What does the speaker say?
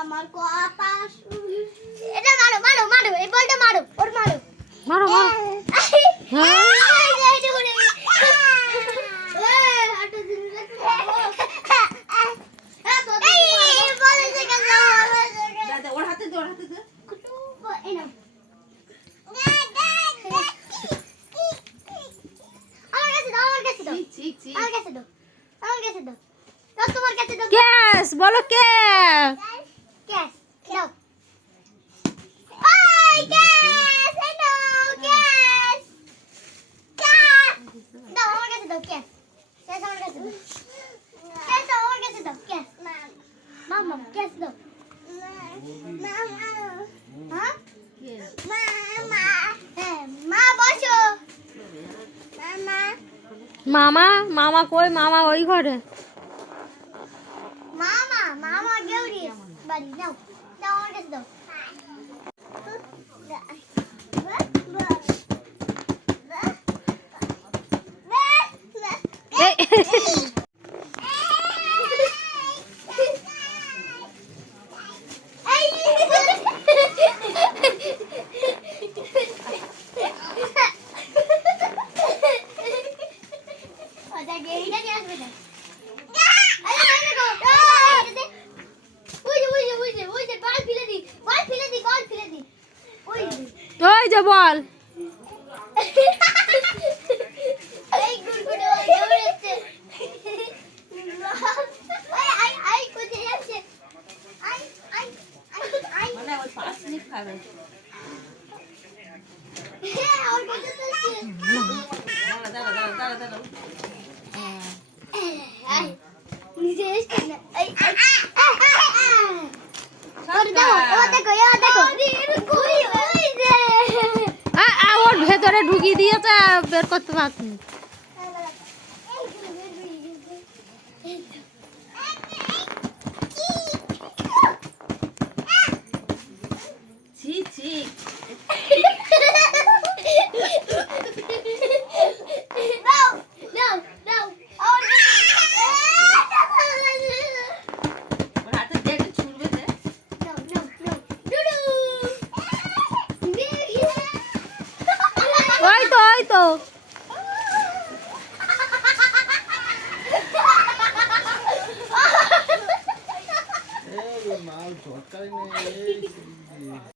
আমার কথা এটা মারো মারো মারো এই বলটা মারো ওর মারো মারো মারো হ্যাঁ ওর হাতে দে ওর হাতে দে ক্যাশ বলো ক্যাশ মামা মামা কই মামা ওই ঘরে মামা মামা গেউরি বাড়ি নাও দাও আমার কাছে দাও ওই যে বল মানে ওই 5 মিনিট খাবে দাঁড়া দাঁড়া দাঁড়া দাঁড়া ওর ভেতরে ঢুকিয়ে দিয়েছে বের করতে পারছি ছি ছি ওর হাতে দে একটু ছুঁড়বে দে ওই তো মাল ঝটকাই নেই